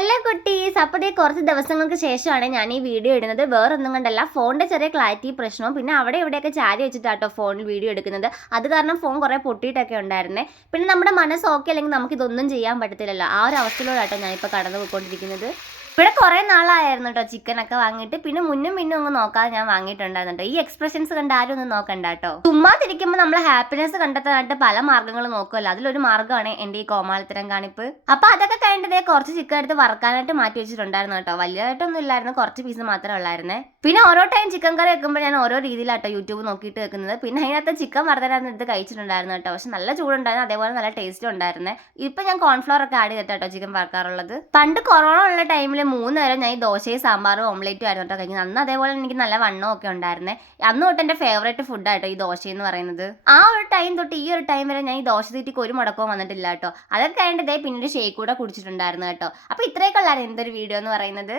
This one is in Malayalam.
ഹലോ കുട്ടീസ്, അപ്പോൾ കുറച്ച് ദിവസങ്ങൾക്ക് ശേഷമാണ് ഞാൻ ഈ വീഡിയോ ഇടുന്നത്. വേറൊന്നും കൊണ്ടല്ല, ഫോണിൻ്റെ ചെറിയ ക്ലാരിറ്റി പ്രശ്നവും പിന്നെ അവിടെ ഇവിടെയൊക്കെ ചാരി വെച്ചിട്ടാട്ടോ ഫോണിൽ വീഡിയോ എടുക്കുന്നത്. അത് കാരണം ഫോൺ കുറേ പൊട്ടിയിട്ടൊക്കെ ഉണ്ടായിരുന്നേ. പിന്നെ നമ്മുടെ മനസ്സ് ഓക്കെ അല്ലെങ്കിൽ നമുക്കിതൊന്നും ചെയ്യാൻ പറ്റത്തില്ലല്ലോ. ആ ഒരു അവസ്ഥയിലൂടെയാട്ടോ ഞാനിപ്പോൾ കടന്നു പോയിക്കൊണ്ടിരിക്കുന്നത്. ഇവിടെ കുറേ നാളായിരുന്നു കേട്ടോ ചിക്കനൊക്കെ വാങ്ങിയിട്ട്. പിന്നെ മുന്നും പിന്നും ഒന്നും നോക്കാതെ ഞാൻ വാങ്ങിയിട്ടുണ്ടായിരുന്നു കേട്ടോ. ഈ എക്സ്പ്രഷൻസ് കണ്ട് ആരും ഒന്നും നോക്കണ്ട കേട്ടോ. ചുമ്മാതിരിക്കുമ്പോൾ നമ്മൾ ഹാപ്പിനെസ് കണ്ടെത്താനായിട്ട് പല മാർഗ്ഗങ്ങൾ നോക്കുമല്ലോ. അതിലൊരു മാർഗ്ഗമാണ് എൻ്റെ ഈ കോമാളിത്തരം കാണിപ്പ്. അപ്പോൾ അതൊക്കെ കഴിഞ്ഞിട്ട് കുറച്ച് ചിക്കൻ എടുത്ത് വറക്കാനായിട്ട് മാറ്റി വെച്ചിട്ടുണ്ടായിരുന്നു കേട്ടോ. വലിയതായിട്ടൊന്നും ഇല്ലായിരുന്നു, കുറച്ച് പീസ് മാത്രമേ ഉള്ളായിരുന്നേ. പിന്നെ ഓരോ ടൈം ചിക്കൻ കറി വെക്കുമ്പോൾ ഞാൻ ഓരോ രീതിയിലാട്ടോ യൂട്യൂബ് നോക്കിയിട്ട് വെക്കുന്നത്. പിന്നെ അതിനകത്ത് ചിക്കൻ വറുത്തരാന്ന് എടുത്ത് കഴിച്ചിട്ടുണ്ടായിരുന്നു കേട്ടോ. പക്ഷെ നല്ല ചൂടുണ്ടായിരുന്നു, അതേപോലെ നല്ല ടേസ്റ്റും ഉണ്ടായിരുന്നേ. ഇപ്പം ഞാൻ കോൺഫ്ലവർ ഒക്കെ ആഡ് ചെയ്തിട്ടോ ചിക്കൻ വറക്കാറുള്ളത്. പണ്ട് കൊറോണ ഉള്ള ടൈമിൽ 3 നേരം ഞാൻ ഈ ദോശയും സാമ്പാറും ഓംലേറ്റും ആയിരുന്നു കേട്ടോ കഴിക്കുന്നത്. അന്ന് അതേപോലെ എനിക്ക് നല്ല വണ്ണവും ഒക്കെ ഉണ്ടായിരുന്നേ. അന്ന് തൊട്ട് എൻ്റെ ഫേവറേറ്റ് ഫുഡായിട്ടോ ഈ ദോശ എന്ന് പറയുന്നത്. ആ ഒരു ടൈം തൊട്ട് ഈ ഒരു ടൈം വരെ ഞാൻ ഈ ദോശ തീറ്റിക്ക് ഒരു മുടക്കവും വന്നിട്ടില്ല കേട്ടോ. അതൊക്കെ കഴിഞ്ഞിട്ട് പിന്നീട് ഷേക്ക് കൂടെ കുടിച്ചിട്ടുണ്ടായിരുന്നു കേട്ടോ. അപ്പോൾ ഇത്രയൊക്കെ ഉള്ളായിരുന്നു എന്തൊരു വീഡിയോ എന്ന് പറയുന്നത്.